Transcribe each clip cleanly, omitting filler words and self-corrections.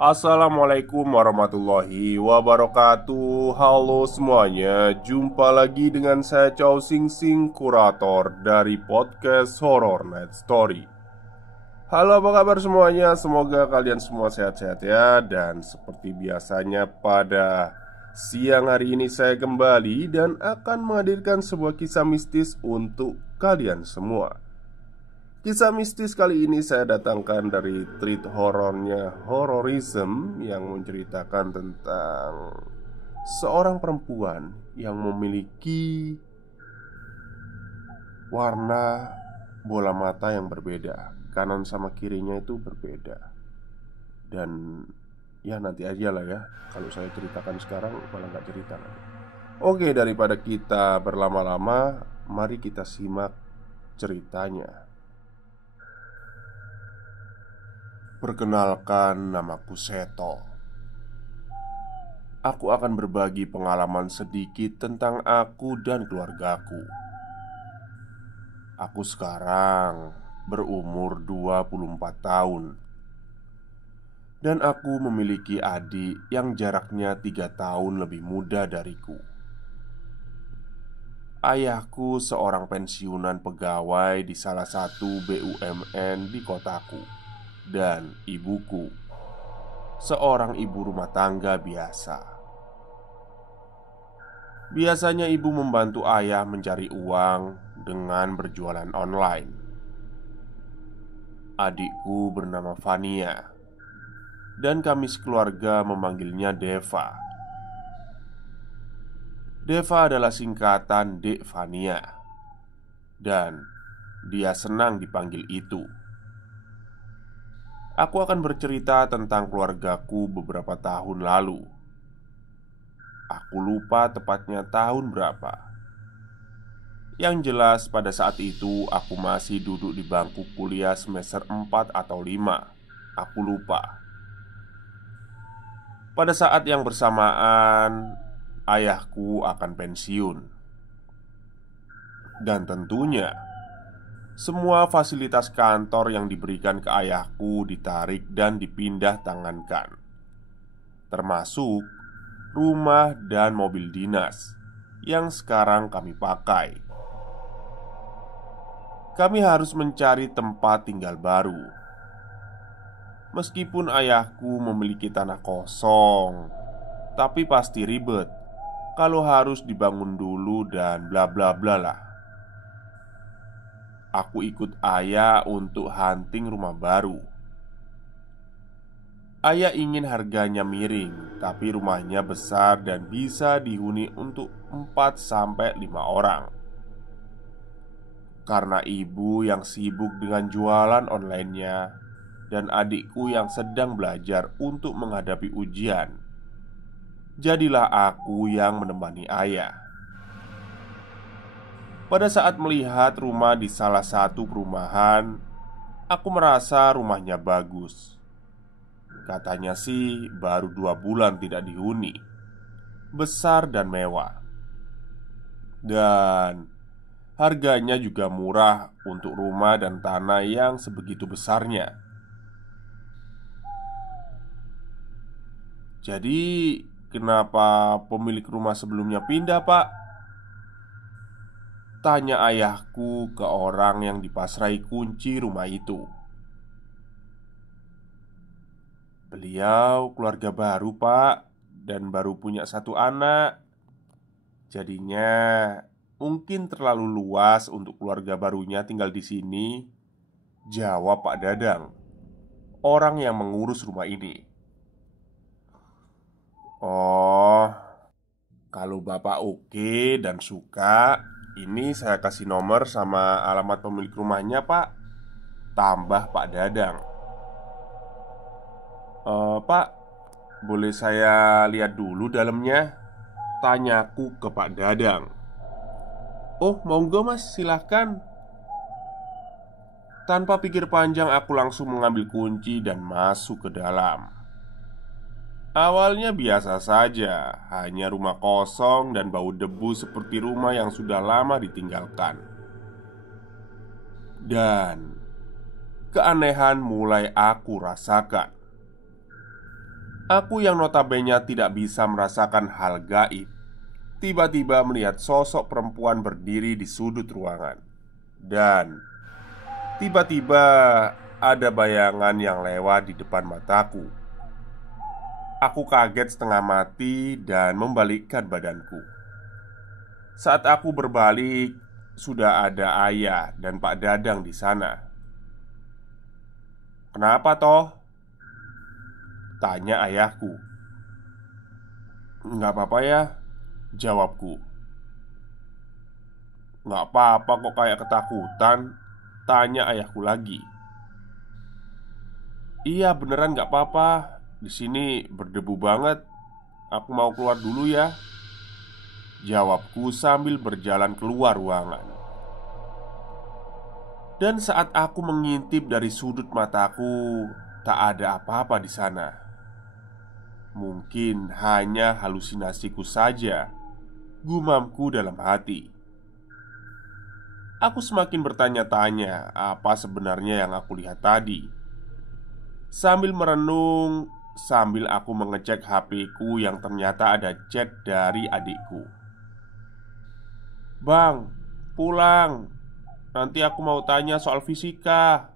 Assalamualaikum warahmatullahi wabarakatuh. Halo semuanya, jumpa lagi dengan saya Chow Sing Sing, kurator dari podcast Horror Night Story. Halo, apa kabar semuanya? Semoga kalian semua sehat-sehat ya. Dan seperti biasanya pada siang hari ini saya kembali dan akan menghadirkan sebuah kisah mistis untuk kalian semua. Kisah mistis kali ini saya datangkan dari treat horornya Horrorism, yang menceritakan tentang seorang perempuan yang memiliki warna bola mata yang berbeda. Kanan sama kirinya itu berbeda. Dan ya nanti aja lah ya, kalau saya ceritakan sekarang malah nggak cerita nanti. Oke, daripada kita berlama-lama, mari kita simak ceritanya. Perkenalkan, namaku Seto. Aku akan berbagi pengalaman sedikit tentang aku dan keluargaku. Aku sekarang berumur 24 tahun. Dan aku memiliki adik yang jaraknya 3 tahun lebih muda dariku. Ayahku seorang pensiunan pegawai di salah satu BUMN di kotaku. Dan ibuku seorang ibu rumah tangga biasa. Biasanya ibu membantu ayah mencari uang dengan berjualan online. Adikku bernama Fania, dan kami sekeluarga memanggilnya Deva. Deva adalah singkatan Dek Fania, dan dia senang dipanggil itu. Aku akan bercerita tentang keluargaku beberapa tahun lalu. Aku lupa tepatnya tahun berapa. Yang jelas pada saat itu aku masih duduk di bangku kuliah semester 4 atau 5. Aku lupa. Pada saat yang bersamaan ayahku akan pensiun. Dan tentunya semua fasilitas kantor yang diberikan ke ayahku ditarik dan dipindah tangankan, termasuk rumah dan mobil dinas yang sekarang kami pakai. Kami harus mencari tempat tinggal baru. Meskipun ayahku memiliki tanah kosong, tapi pasti ribet kalau harus dibangun dulu dan bla bla bla lah. Aku ikut ayah untuk hunting rumah baru. Ayah ingin harganya miring, tapi rumahnya besar dan bisa dihuni untuk 4-5 orang. Karena ibu yang sibuk dengan jualan online-nya dan adikku yang sedang belajar untuk menghadapi ujian, jadilah aku yang menemani ayah. Pada saat melihat rumah di salah satu perumahan, aku merasa rumahnya bagus. Katanya sih baru 2 bulan tidak dihuni, besar dan mewah. Dan harganya juga murah untuk rumah dan tanah yang sebegitu besarnya. Jadi, kenapa pemilik rumah sebelumnya pindah, Pak? Tanya ayahku ke orang yang dipasrai kunci rumah itu. Beliau keluarga baru, Pak, dan baru punya 1 anak. Jadinya mungkin terlalu luas untuk keluarga barunya tinggal di sini, jawab Pak Dadang, orang yang mengurus rumah ini. Oh, kalau Bapak oke dan suka, ini saya kasih nomor sama alamat pemilik rumahnya, Pak. Tambah Pak Dadang. Pak, boleh saya lihat dulu dalamnya? Tanyaku ke Pak Dadang. Oh, monggo mas, silahkan. Tanpa pikir panjang aku langsung mengambil kunci dan masuk ke dalam. Awalnya biasa saja, hanya rumah kosong dan bau debu seperti rumah yang sudah lama ditinggalkan. Dan keanehan mulai aku rasakan. Aku yang notabene tidak bisa merasakan hal gaib, tiba-tiba melihat sosok perempuan berdiri di sudut ruangan. Dan tiba-tiba ada bayangan yang lewat di depan mataku. Aku kaget setengah mati dan membalikkan badanku. Saat aku berbalik, sudah ada ayah dan Pak Dadang di sana. "Kenapa toh?" tanya ayahku. "Nggak apa-apa ya," jawabku. "Nggak apa-apa kok, kayak ketakutan?" tanya ayahku lagi. "Iya beneran nggak apa-apa. Di sini berdebu banget. Aku mau keluar dulu ya," jawabku sambil berjalan keluar ruangan. Dan saat aku mengintip dari sudut mataku, tak ada apa-apa di sana. Mungkin hanya halusinasiku saja, gumamku dalam hati. Aku semakin bertanya-tanya apa sebenarnya yang aku lihat tadi. Sambil merenung, sambil aku mengecek HP-ku yang ternyata ada chat dari adikku. "Bang, pulang. Nanti aku mau tanya soal fisika."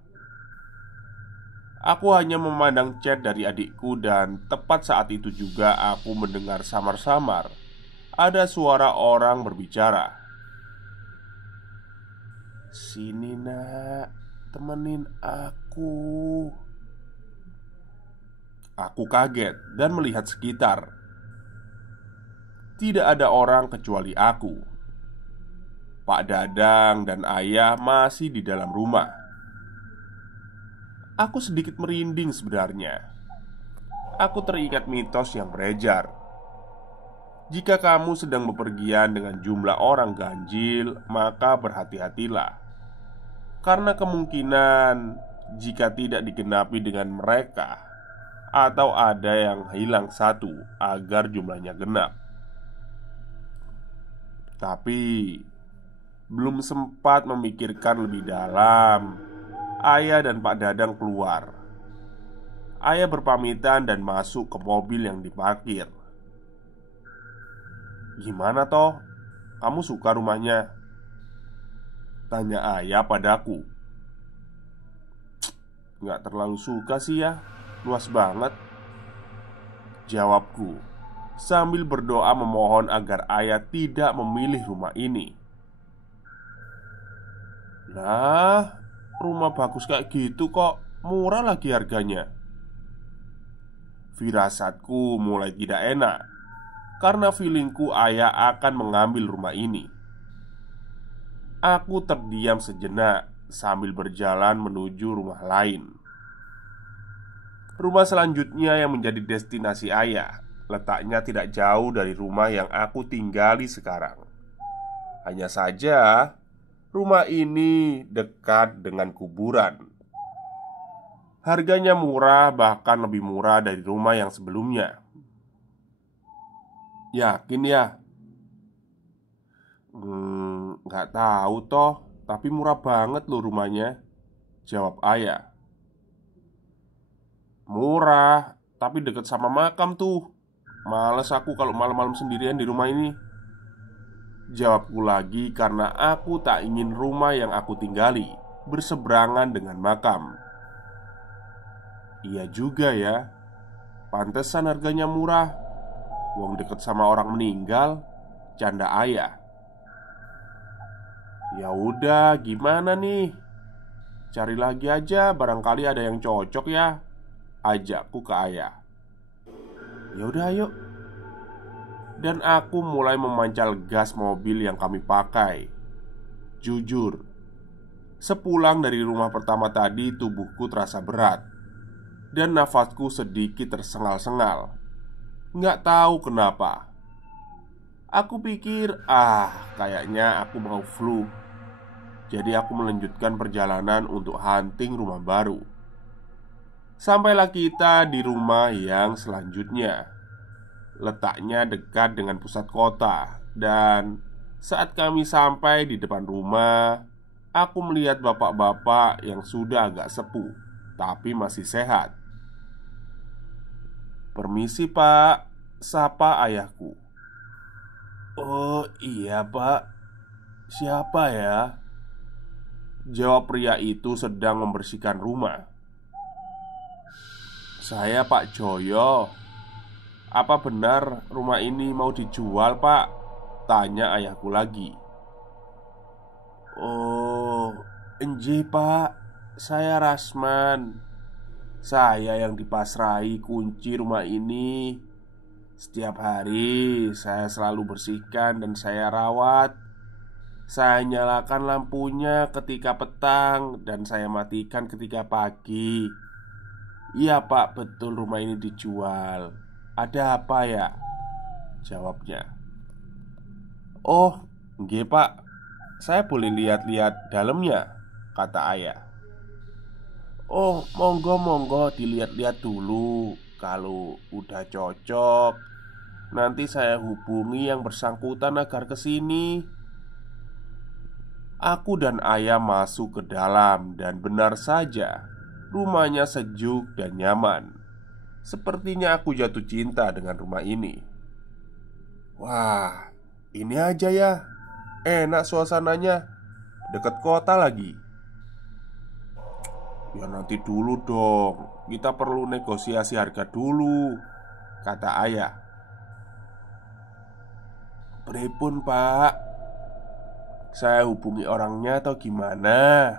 Aku hanya memandang chat dari adikku dan tepat saat itu juga aku mendengar samar-samar ada suara orang berbicara. "Sini nak, temenin aku." Aku kaget dan melihat sekitar. Tidak ada orang kecuali aku. Pak Dadang dan ayah masih di dalam rumah. Aku sedikit merinding sebenarnya. Aku teringat mitos yang beredar. Jika kamu sedang bepergian dengan jumlah orang ganjil, maka berhati-hatilah. Karena kemungkinan jika tidak digenapi dengan mereka, atau ada yang hilang satu agar jumlahnya genap. Tapi belum sempat memikirkan lebih dalam, ayah dan Pak Dadang keluar. Ayah berpamitan dan masuk ke mobil yang diparkir. "Gimana toh? Kamu suka rumahnya?" tanya ayah padaku. "Nggak terlalu suka sih ya, luas banget," jawabku sambil berdoa memohon agar ayah tidak memilih rumah ini. "Lah, rumah bagus kayak gitu kok murah lagi harganya." Firasatku mulai tidak enak karena feelingku ayah akan mengambil rumah ini. Aku terdiam sejenak sambil berjalan menuju rumah lain. Rumah selanjutnya yang menjadi destinasi ayah letaknya tidak jauh dari rumah yang aku tinggali sekarang. Hanya saja, rumah ini dekat dengan kuburan. Harganya murah, bahkan lebih murah dari rumah yang sebelumnya. "Yakin ya?" Nggak tahu toh, tapi murah banget loh rumahnya," jawab ayah. "Murah, tapi deket sama makam tuh. Males aku kalau malam-malam sendirian di rumah ini," jawabku lagi karena aku tak ingin rumah yang aku tinggali berseberangan dengan makam. Iya juga ya, pantesan harganya murah. Wong deket sama orang meninggal, canda ayah. "Ya udah, gimana nih? Cari lagi aja, barangkali ada yang cocok ya," ajakku ke ayah. "Ya udah, ayo." Dan aku mulai memancal gas mobil yang kami pakai. Jujur, sepulang dari rumah pertama tadi, tubuhku terasa berat dan nafasku sedikit tersengal-sengal. Nggak tahu kenapa. Aku pikir, kayaknya aku mau flu. Jadi aku melanjutkan perjalanan untuk hunting rumah baru. Sampailah kita di rumah yang selanjutnya. Letaknya dekat dengan pusat kota. Dan saat kami sampai di depan rumah, aku melihat bapak-bapak yang sudah agak sepuh tapi masih sehat. "Permisi pak," sapa ayahku. "Oh iya pak, siapa ya?" jawab pria itu sedang membersihkan rumah. "Saya Pak Joyo. Apa benar rumah ini mau dijual pak?" tanya ayahku lagi. "Oh, enjih pak, saya Rasman. Saya yang dipasrahi kunci rumah ini. Setiap hari saya selalu bersihkan dan saya rawat. Saya nyalakan lampunya ketika petang dan saya matikan ketika pagi. Iya pak, betul rumah ini dijual. Ada apa ya?" jawabnya. "Oh, nggih pak, saya boleh lihat-lihat dalamnya?" kata ayah. "Oh, monggo monggo dilihat-lihat dulu. Kalau udah cocok, nanti saya hubungi yang bersangkutan agar ke sini." Aku dan ayah masuk ke dalam dan benar saja, rumahnya sejuk dan nyaman. Sepertinya aku jatuh cinta dengan rumah ini. Wah, ini aja ya. Enak suasananya. Dekat kota lagi. "Ya nanti dulu dong. Kita perlu negosiasi harga dulu," kata ayah. "Pripun pak? Saya hubungi orangnya atau gimana?"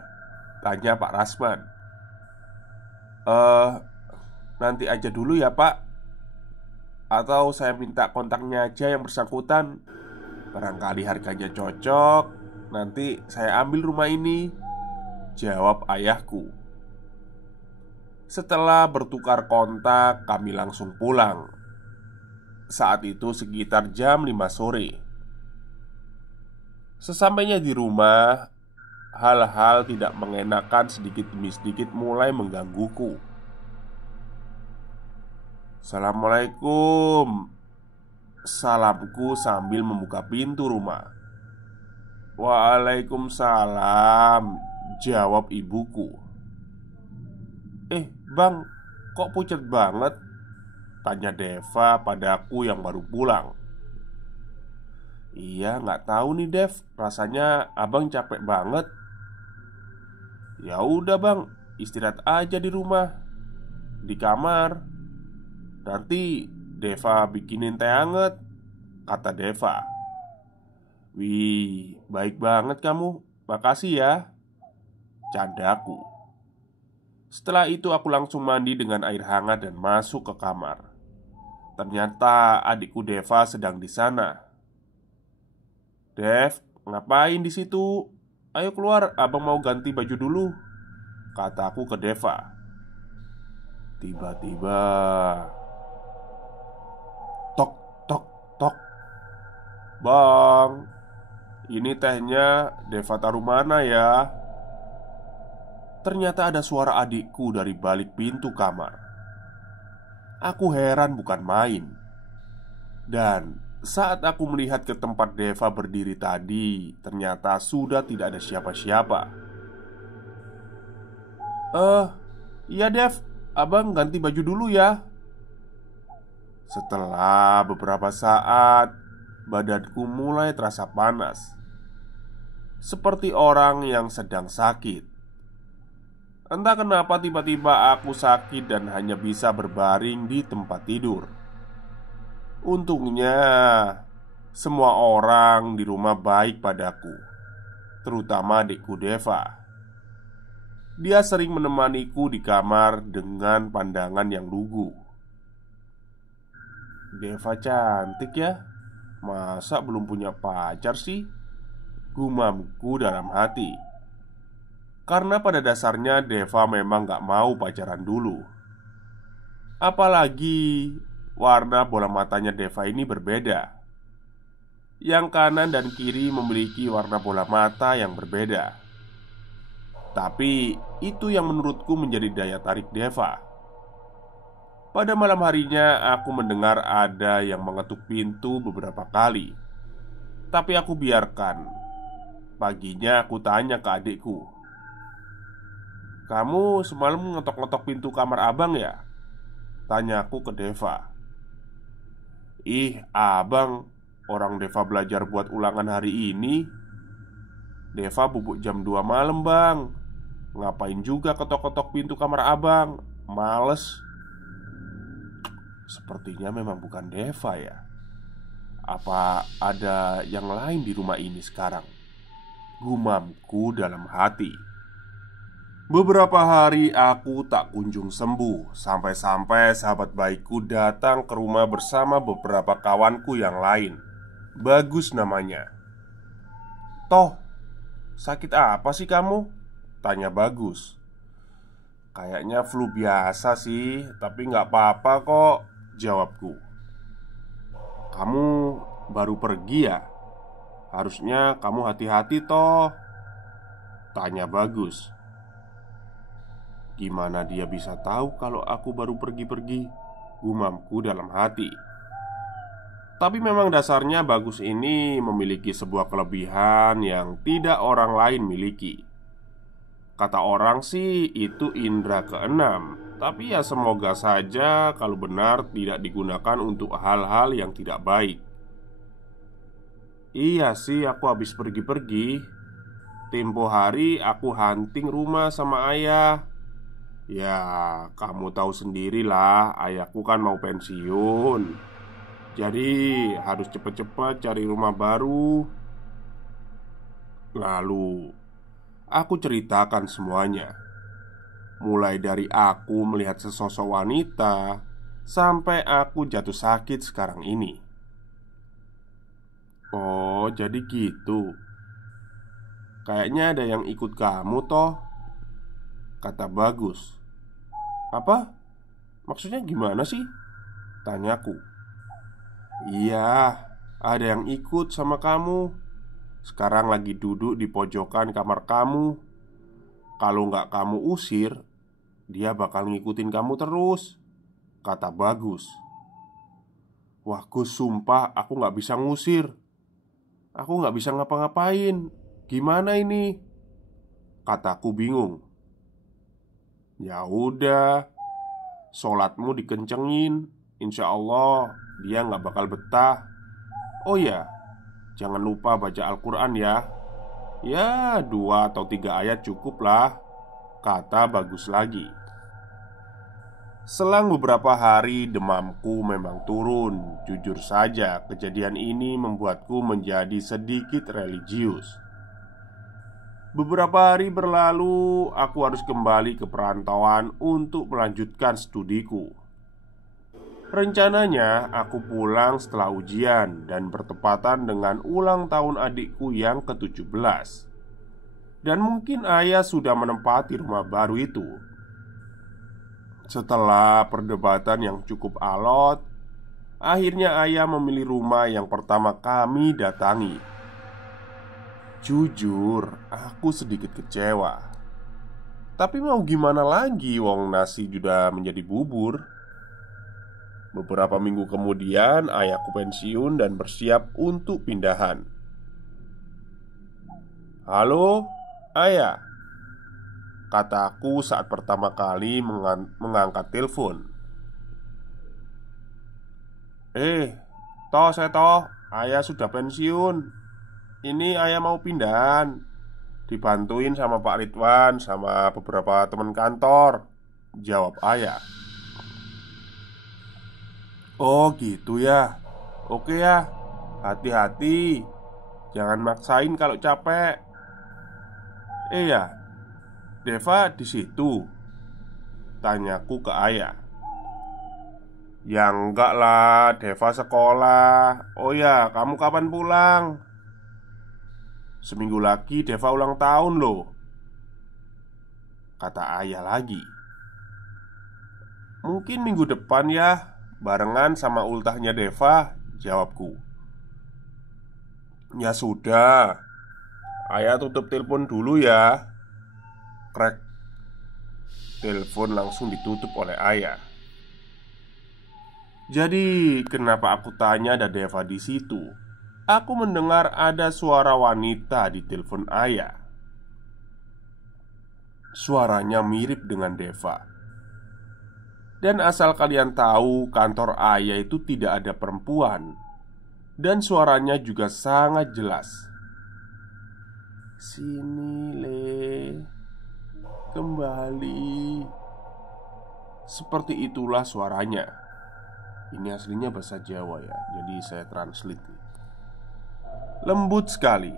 tanya Pak Rasman. "Eh, nanti aja dulu ya pak. Atau saya minta kontaknya aja yang bersangkutan. Barangkali harganya cocok, nanti saya ambil rumah ini," jawab ayahku. Setelah bertukar kontak, kami langsung pulang. Saat itu sekitar jam 5 sore. Sesampainya di rumah, hal-hal tidak mengenakan sedikit demi sedikit mulai menggangguku. "Assalamualaikum," salamku sambil membuka pintu rumah. "Waalaikumsalam," jawab ibuku. Bang, kok pucat banget?" tanya Deva padaku yang baru pulang. "Iya, nggak tahu nih Dev. Rasanya abang capek banget." "Ya udah bang, istirahat aja di rumah, di kamar. Nanti Deva bikinin teh anget," kata Deva. "Wih, baik banget kamu. Makasih ya," candaku. Setelah itu aku langsung mandi dengan air hangat dan masuk ke kamar. Ternyata adikku Deva sedang di sana. "Dev, ngapain di situ? Ayo keluar, abang mau ganti baju dulu," kataku ke Deva. Tiba-tiba, tok tok tok. "Bang, ini tehnya Deva taruh mana ya?" Ternyata ada suara adikku dari balik pintu kamar. Aku heran bukan main. Dan saat aku melihat ke tempat Deva berdiri tadi, ternyata sudah tidak ada siapa-siapa. Iya Dev, abang ganti baju dulu ya." Setelah beberapa saat, badanku mulai terasa panas, seperti orang yang sedang sakit. Entah kenapa tiba-tiba aku sakit dan hanya bisa berbaring di tempat tidur. Untungnya semua orang di rumah baik padaku, terutama adikku Deva. Dia sering menemaniku di kamar dengan pandangan yang lugu. "Deva cantik ya. Masa belum punya pacar sih?" gumamku dalam hati. Karena pada dasarnya Deva memang gak mau pacaran dulu. Apalagi warna bola matanya Deva ini berbeda. Yang kanan dan kiri memiliki warna bola mata yang berbeda. Tapi itu yang menurutku menjadi daya tarik Deva. Pada malam harinya aku mendengar ada yang mengetuk pintu beberapa kali. Tapi aku biarkan. Paginya aku tanya ke adikku, "Kamu semalam ngetok-ngetok pintu kamar abang ya?" Tanyaku ke Deva. Ih, abang, orang Deva belajar buat ulangan hari ini. Deva bubuk jam 2 malam bang. Ngapain juga ketok-ketok pintu kamar abang? Males. Sepertinya memang bukan Deva ya. Apa ada yang lain di rumah ini sekarang? Gumamku dalam hati. Beberapa hari aku tak kunjung sembuh. Sampai-sampai sahabat baikku datang ke rumah bersama beberapa kawanku yang lain. Bagus namanya. Toh, sakit apa sih kamu? Tanya Bagus. Kayaknya flu biasa sih, tapi nggak apa-apa kok, jawabku. Kamu baru pergi ya? Harusnya kamu hati-hati toh, tanya Bagus. Gimana dia bisa tahu kalau aku baru pergi-pergi? Gumamku dalam hati. Tapi memang dasarnya Bagus ini memiliki sebuah kelebihan yang tidak orang lain miliki. Kata orang sih itu indera keenam. Tapi ya semoga saja kalau benar tidak digunakan untuk hal-hal yang tidak baik. Iya sih, aku habis pergi-pergi. Tempo hari aku hunting rumah sama ayah. Ya, kamu tahu sendirilah, ayahku kan mau pensiun. Jadi harus cepet-cepet cari rumah baru. Lalu aku ceritakan semuanya. Mulai dari aku melihat sesosok wanita sampai aku jatuh sakit sekarang ini. Oh, jadi gitu. Kayaknya ada yang ikut kamu toh, kata Bagus. Apa? Maksudnya gimana sih? Tanyaku. Iya, ada yang ikut sama kamu. Sekarang lagi duduk di pojokan kamar kamu. Kalau nggak kamu usir, dia bakal ngikutin kamu terus, kata Bagus. Wah Gus, sumpah aku nggak bisa ngusir. Aku nggak bisa ngapa-ngapain. Gimana ini? Kataku bingung. Ya udah, sholatmu dikencengin. Insya Allah dia nggak bakal betah. Oh ya, jangan lupa baca Al-Quran ya. Ya 2 atau 3 ayat cukup lah, kata Bagus lagi. Selang beberapa hari demamku memang turun. Jujur saja kejadian ini membuatku menjadi sedikit religius. Beberapa hari berlalu, aku harus kembali ke perantauan untuk melanjutkan studiku. Rencananya aku pulang setelah ujian dan bertepatan dengan ulang tahun adikku yang ke-17. Dan mungkin ayah sudah menempati rumah baru itu. Setelah perdebatan yang cukup alot, akhirnya ayah memilih rumah yang pertama kami datangi. Jujur, aku sedikit kecewa. Tapi mau gimana lagi, wong nasi sudah menjadi bubur. Beberapa minggu kemudian, ayahku pensiun dan bersiap untuk pindahan. Halo, ayah, kataku saat pertama kali mengangkat telepon. Ayah sudah pensiun. Ini ayah mau pindahan. Dibantuin sama Pak Ridwan sama beberapa teman kantor, jawab ayah. Oh gitu ya. Oke ya. Hati-hati. Jangan maksain kalau capek. Ya, Deva di situ, tanyaku ke ayah. Ya enggak lah, Deva sekolah. Oh ya, kamu kapan pulang? Seminggu lagi Deva ulang tahun loh, kata ayah lagi. Mungkin minggu depan ya, barengan sama ultahnya Deva, jawabku. Ya sudah, ayah tutup telepon dulu ya. Krek. Telepon langsung ditutup oleh ayah. Jadi, kenapa aku tanya ada Deva di situ? Aku mendengar ada suara wanita di telepon ayah. Suaranya mirip dengan Deva. Dan asal kalian tahu, kantor ayah itu tidak ada perempuan. Dan suaranya juga sangat jelas. Sini Le, kembali. Seperti itulah suaranya. Ini aslinya bahasa Jawa ya, jadi saya translate. Lembut sekali.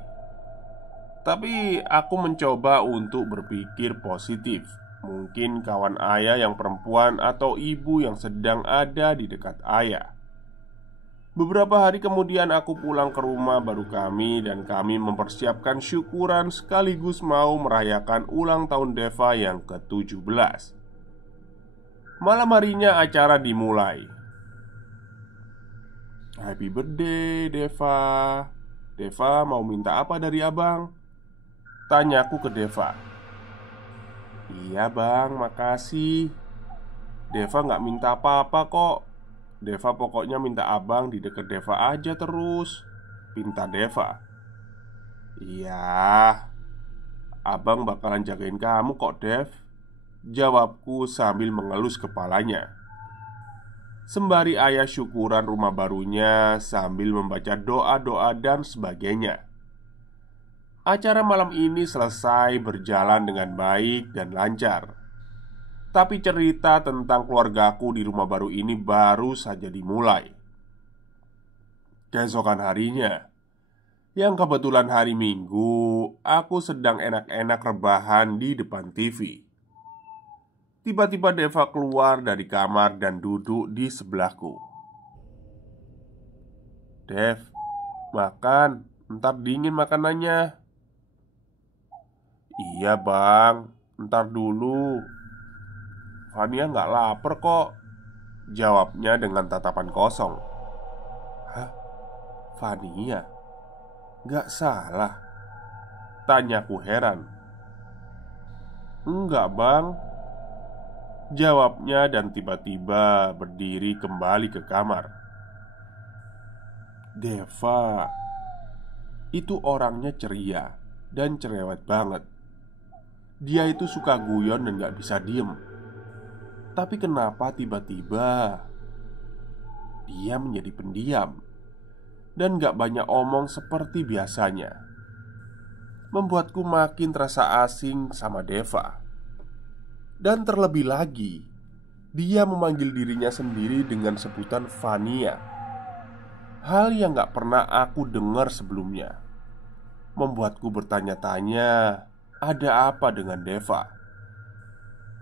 Tapi aku mencoba untuk berpikir positif. Mungkin kawan ayah yang perempuan atau ibu yang sedang ada di dekat ayah. Beberapa hari kemudian aku pulang ke rumah baru kami dan kami mempersiapkan syukuran sekaligus mau merayakan ulang tahun Deva yang ke-17. Malam harinya acara dimulai. Happy birthday Deva. Deva mau minta apa dari abang? Tanyaku ke Deva. Iya bang, makasih. Deva gak minta apa-apa kok. Deva pokoknya minta abang di dekat Deva aja terus, pinta Deva. Iya, abang bakalan jagain kamu kok Dev, jawabku sambil mengelus kepalanya. Sembari ayah syukuran rumah barunya sambil membaca doa-doa dan sebagainya. Acara malam ini selesai berjalan dengan baik dan lancar. Tapi cerita tentang keluargaku di rumah baru ini baru saja dimulai. Keesokan harinya, yang kebetulan hari Minggu, aku sedang enak-enak rebahan di depan TV. Tiba-tiba Deva keluar dari kamar dan duduk di sebelahku. Dev, makan, ntar dingin makanannya. Iya bang, ntar dulu. Fania nggak lapar kok, jawabnya dengan tatapan kosong. Hah? Fania? Nggak salah? Tanyaku heran. Enggak bang, jawabnya dan tiba-tiba berdiri kembali ke kamar. Deva itu orangnya ceria dan cerewet banget. Dia itu suka guyon dan gak bisa diem. Tapi kenapa tiba-tiba dia menjadi pendiam dan gak banyak omong seperti biasanya? Membuatku makin terasa asing sama Deva. Dan terlebih lagi, dia memanggil dirinya sendiri dengan sebutan Fania. Hal yang gak pernah aku dengar sebelumnya. Membuatku bertanya-tanya, ada apa dengan Deva?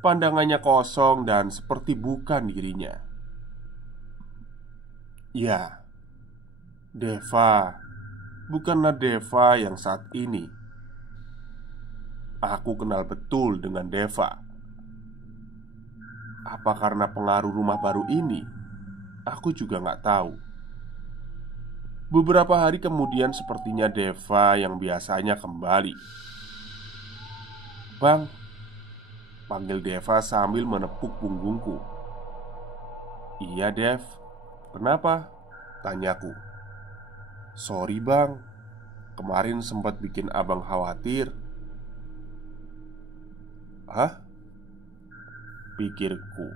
Pandangannya kosong dan seperti bukan dirinya. Ya, Deva bukanlah Deva yang saat ini. Aku kenal betul dengan Deva. Apa karena pengaruh rumah baru ini? Aku juga gak tahu. Beberapa hari kemudian sepertinya Deva yang biasanya kembali. Bang, panggil Deva sambil menepuk punggungku. Iya Dev, kenapa? Tanyaku. Sorry bang, kemarin sempat bikin abang khawatir. Hah? Pikirku.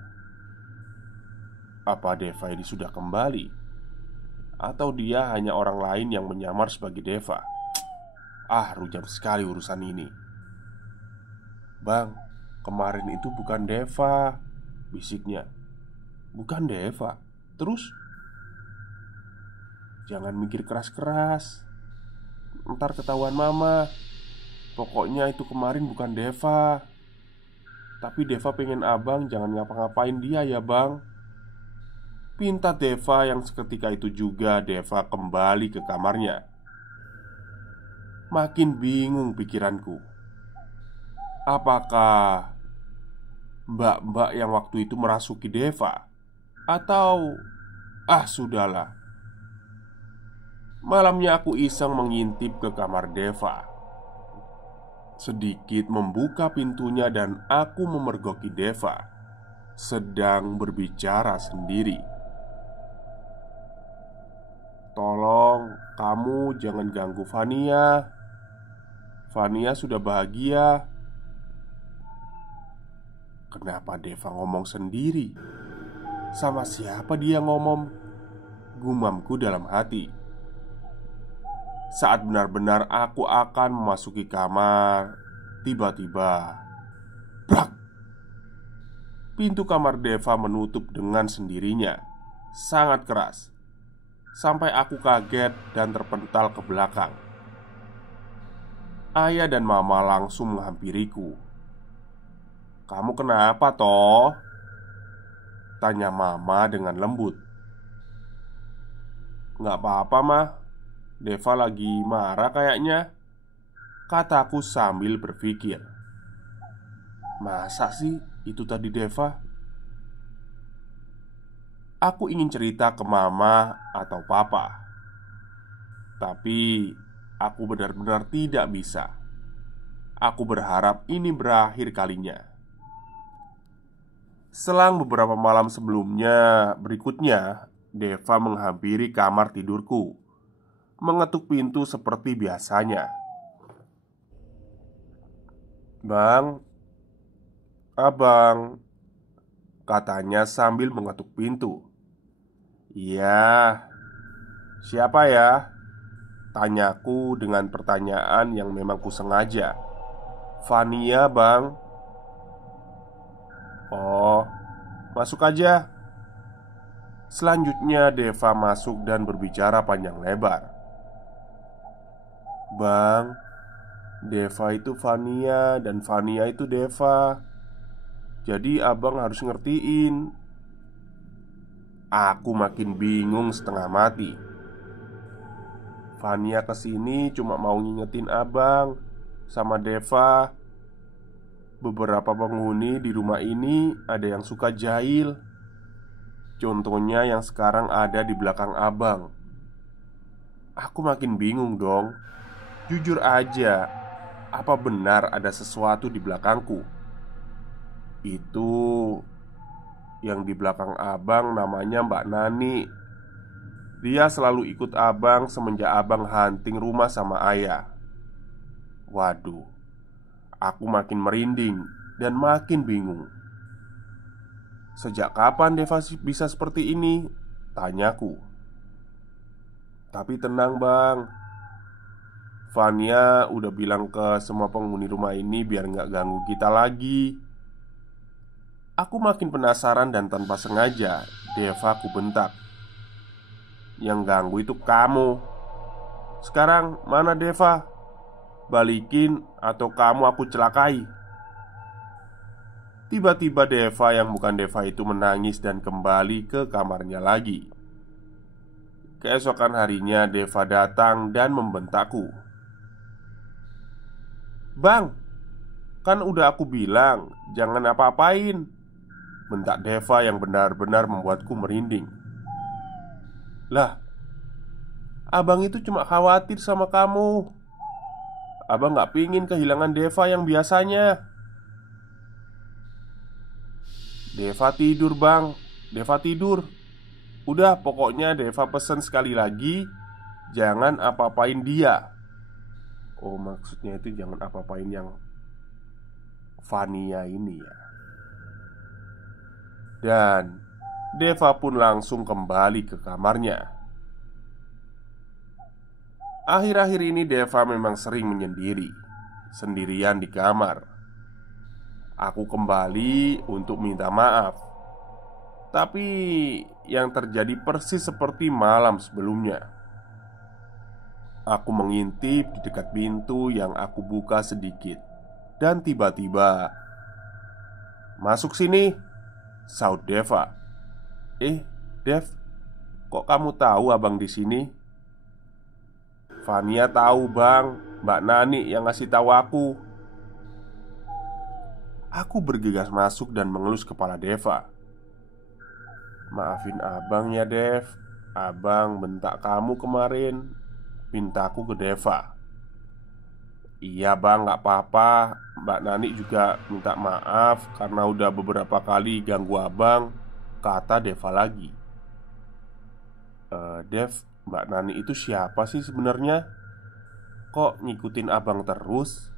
Apa Deva ini sudah kembali? Atau dia hanya orang lain yang menyamar sebagai Deva? Ah, rujam sekali urusan ini. Bang, kemarin itu bukan Deva, bisiknya. Bukan Deva. Terus? Jangan mikir keras-keras, ntar ketahuan mama. Pokoknya itu kemarin bukan Deva. Tapi Deva pengen abang jangan ngapa-ngapain dia ya bang, pinta Deva yang seketika itu juga Deva kembali ke kamarnya. Makin bingung pikiranku. Apakah mbak-mbak yang waktu itu merasuki Deva? Atau sudahlah. Malamnya aku iseng mengintip ke kamar Deva. Sedikit membuka pintunya dan aku memergoki Deva sedang berbicara sendiri. Tolong kamu jangan ganggu Fania. Fania sudah bahagia. Kenapa Deva ngomong sendiri? Sama siapa dia ngomong? Gumamku dalam hati. Saat benar-benar aku akan memasuki kamar, tiba-tiba brak! Pintu kamar Deva menutup dengan sendirinya, sangat keras, sampai aku kaget dan terpental ke belakang. Ayah dan mama langsung menghampiriku. "Kamu kenapa toh?" tanya mama dengan lembut. "Nggak apa-apa mah, Deva lagi marah kayaknya," kataku sambil berpikir. Masa sih itu tadi Deva? Aku ingin cerita ke mama atau papa, tapi aku benar-benar tidak bisa. Aku berharap ini berakhir kalinya. Selang beberapa malam berikutnya, Deva menghampiri kamar tidurku, mengetuk pintu seperti biasanya. "Bang, abang," katanya sambil mengetuk pintu. "Iya, siapa ya?" tanyaku dengan pertanyaan yang memang kusengaja. "Fania bang." "Oh, masuk aja." Selanjutnya Deva masuk dan berbicara panjang lebar. "Bang, Deva itu Fania dan Fania itu Deva. Jadi abang harus ngertiin." Aku makin bingung setengah mati. Fania kesini cuma mau ngingetin abang sama Deva. Beberapa penghuni di rumah ini ada yang suka jahil. Contohnya yang sekarang ada di belakang abang. Aku makin bingung dong. Jujur aja, apa benar ada sesuatu di belakangku? Itu yang di belakang abang namanya Mbak Nani. Dia selalu ikut abang semenjak abang hunting rumah sama ayah. Waduh, aku makin merinding dan makin bingung. "Sejak kapan Deva bisa seperti ini?" tanyaku. "Tapi tenang bang, Fania udah bilang ke semua penghuni rumah ini biar nggak ganggu kita lagi." Aku makin penasaran dan tanpa sengaja Deva ku bentak. "Yang ganggu itu kamu. Sekarang mana Deva? Balikin atau kamu aku celakai." Tiba-tiba Deva yang bukan Deva itu menangis dan kembali ke kamarnya lagi. Keesokan harinya Deva datang dan membentakku. "Bang, kan udah aku bilang jangan apa-apain," bentak Deva yang benar-benar membuatku merinding. "Lah, abang itu cuma khawatir sama kamu. Abang gak pingin kehilangan Deva yang biasanya." "Deva tidur bang, Deva tidur. Udah pokoknya Deva pesen sekali lagi, jangan apa-apain dia." Oh, maksudnya itu jangan apa-apain yang Fania ini ya. Dan Deva pun langsung kembali ke kamarnya. Akhir-akhir ini Deva memang sering menyendiri, sendirian di kamar. Aku kembali untuk minta maaf, tapi yang terjadi persis seperti malam sebelumnya. Aku mengintip di dekat pintu yang aku buka sedikit. Dan tiba-tiba, "Masuk sini," saut Deva. Dev, kok kamu tahu abang di sini?" "Fania tahu bang, Mbak Nani yang ngasih tahu aku." Aku bergegas masuk dan mengelus kepala Deva. "Maafin abang ya Dev, abang bentak kamu kemarin," pintaku ke Deva. "Iya bang, gak apa-apa. Mbak Nani juga minta maaf karena udah beberapa kali ganggu abang," kata Deva lagi. Dev, Mbak Nani itu siapa sih sebenarnya? Kok ngikutin abang terus?"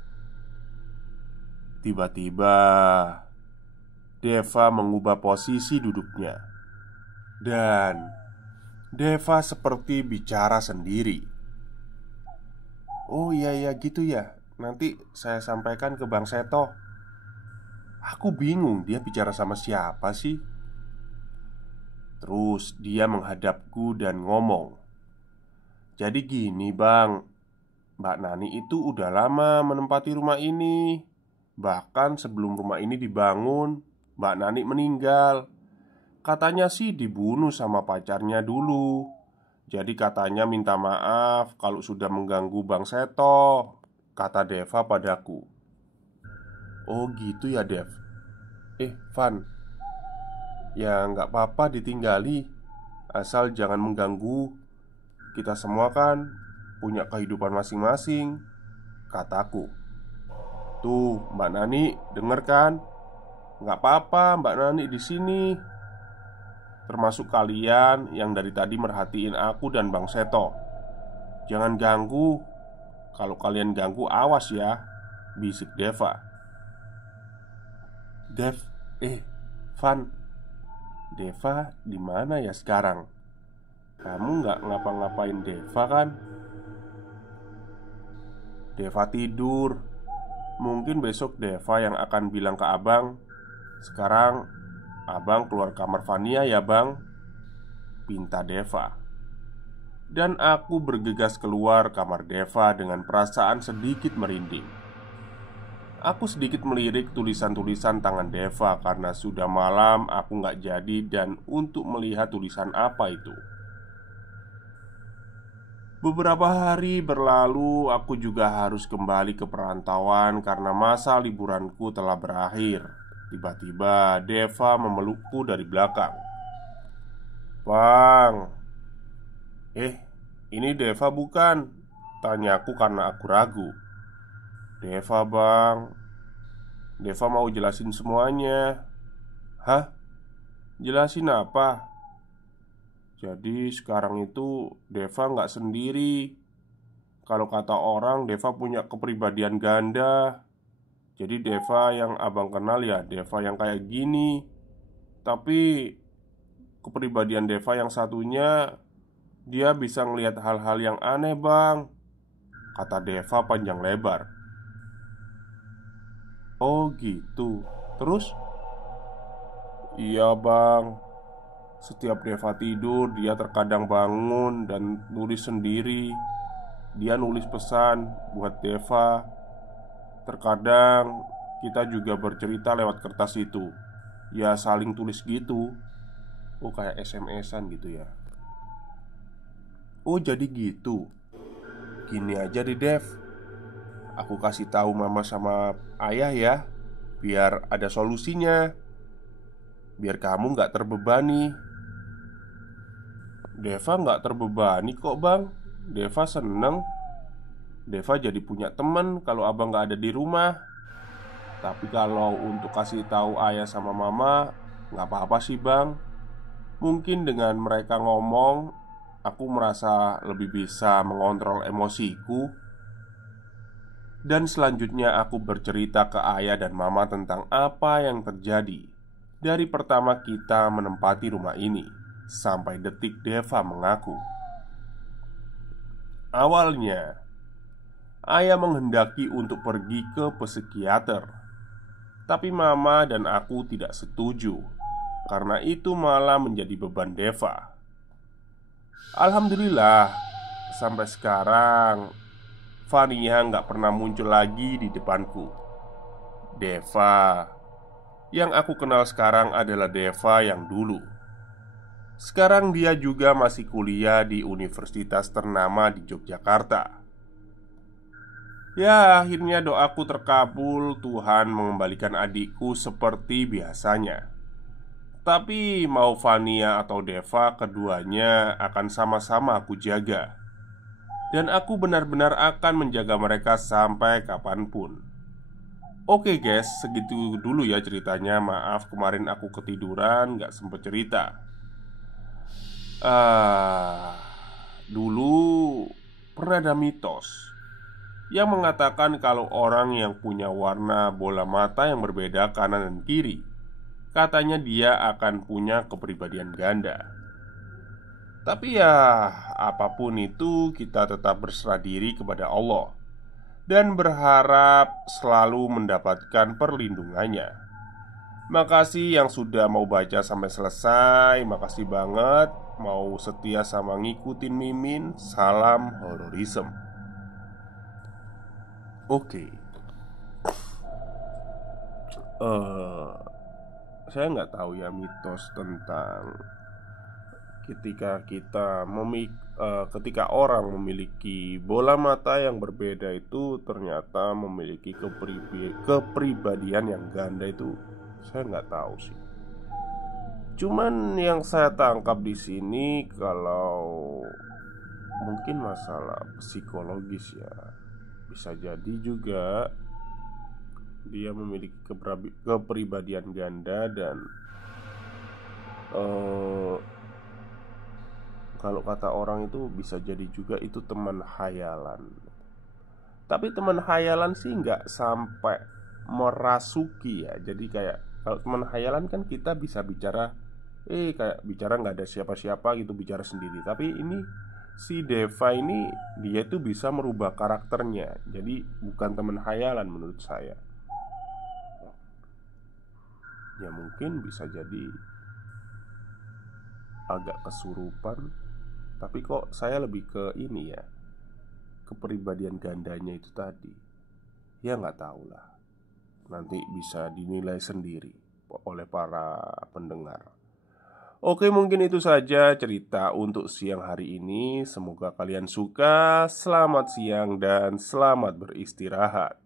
Tiba-tiba Deva mengubah posisi duduknya Dan Deva seperti bicara sendiri. "Oh iya ya gitu ya, nanti saya sampaikan ke Bang Seto." Aku bingung dia bicara sama siapa sih. Terus dia menghadapku dan ngomong, "Jadi gini bang, Mbak Nani itu udah lama menempati rumah ini. Bahkan sebelum rumah ini dibangun, Mbak Nani meninggal. Katanya sih dibunuh sama pacarnya dulu. Jadi katanya minta maaf kalau sudah mengganggu Bang Seto," kata Deva padaku. "Oh gitu ya Dev. Van, ya nggak apa-apa ditinggali, asal jangan mengganggu. Kita semua kan punya kehidupan masing-masing," kataku. "Tuh Mbak Nani denger kan? Nggak apa-apa Mbak Nani di sini. Termasuk kalian yang dari tadi merhatiin aku dan Bang Seto. Jangan ganggu. Kalau kalian ganggu awas ya," bisik Deva. "Dev, Van, Deva di mana ya sekarang? Kamu nggak ngapa-ngapain Deva kan?" "Deva tidur. Mungkin besok Deva yang akan bilang ke abang. Sekarang abang keluar kamar Vania ya bang," pinta Deva. Dan aku bergegas keluar kamar Deva dengan perasaan sedikit merinding. Aku sedikit melirik tulisan-tulisan tangan Deva karena sudah malam aku nggak jadi dan untuk melihat tulisan apa itu. Beberapa hari berlalu, aku juga harus kembali ke perantauan karena masa liburanku telah berakhir. Tiba-tiba Deva memelukku dari belakang. "Bang, ini Deva bukan?" tanyaku karena aku ragu. "Deva bang, Deva mau jelasin semuanya." "Hah? Jelasin apa?" "Jadi sekarang itu Deva nggak sendiri. Kalau kata orang Deva punya kepribadian ganda. Jadi Deva yang abang kenal ya Deva yang kayak gini. Tapi kepribadian Deva yang satunya, dia bisa ngelihat hal-hal yang aneh bang," kata Deva panjang lebar. "Oh gitu. Terus?" "Iya bang, setiap Deva tidur, dia terkadang bangun dan nulis sendiri. Dia nulis pesan buat Deva. Terkadang kita juga bercerita lewat kertas itu. Ya saling tulis gitu. Oh kayak SMS-an gitu ya." "Oh jadi gitu. Gini aja deh Dev, aku kasih tahu mama sama ayah ya, biar ada solusinya. Biar kamu nggak terbebani." "Deva nggak terbebani kok bang. Deva seneng. Deva jadi punya temen kalau abang nggak ada di rumah. Tapi kalau untuk kasih tahu ayah sama mama, nggak apa-apa sih bang. Mungkin dengan mereka ngomong, aku merasa lebih bisa mengontrol emosiku." Dan selanjutnya aku bercerita ke ayah dan mama tentang apa yang terjadi dari pertama kita menempati rumah ini sampai detik Deva mengaku. Awalnya, ayah menghendaki untuk pergi ke psikiater, tapi mama dan aku tidak setuju karena itu malah menjadi beban Deva. Alhamdulillah, sampai sekarang Vania nggak pernah muncul lagi di depanku. Deva yang aku kenal sekarang adalah Deva yang dulu. Sekarang dia juga masih kuliah di universitas ternama di Yogyakarta. Ya, akhirnya doaku terkabul. Tuhan mengembalikan adikku seperti biasanya. Tapi mau Vania atau Deva, keduanya akan sama-sama aku jaga. Dan aku benar-benar akan menjaga mereka sampai kapanpun. Oke guys, segitu dulu ya ceritanya. Maaf kemarin aku ketiduran, gak sempet cerita. Dulu pernah ada mitos yang mengatakan kalau orang yang punya warna bola mata yang berbeda kanan dan kiri, katanya dia akan punya kepribadian ganda. Tapi ya, apapun itu, kita tetap berserah diri kepada Allah dan berharap selalu mendapatkan perlindungannya. Makasih yang sudah mau baca sampai selesai. Makasih banget. Mau setia sama ngikutin Mimin. Salam hororism. Oke. eh saya nggak tahu ya mitos tentang ketika orang memiliki bola mata yang berbeda itu ternyata memiliki kepribadian yang ganda itu, saya nggak tahu sih. Cuman yang saya tangkap di sini kalau mungkin masalah psikologis ya, bisa jadi juga dia memiliki kepribadian ganda dan eh, kalau kata orang itu bisa jadi juga itu teman hayalan. Tapi teman hayalan sih nggak sampai merasuki ya. Jadi kayak kalau teman hayalan kan kita bisa bicara, kayak bicara nggak ada siapa-siapa gitu, bicara sendiri. Tapi ini si Deva ini dia itu bisa merubah karakternya. Jadi bukan teman hayalan menurut saya. Ya mungkin bisa jadi agak kesurupan. Tapi kok saya lebih ke ini ya, kepribadian gandanya itu tadi. Ya nggak tahu lah. Nanti bisa dinilai sendiri oleh para pendengar. Oke, mungkin itu saja cerita untuk siang hari ini. Semoga kalian suka. Selamat siang dan selamat beristirahat.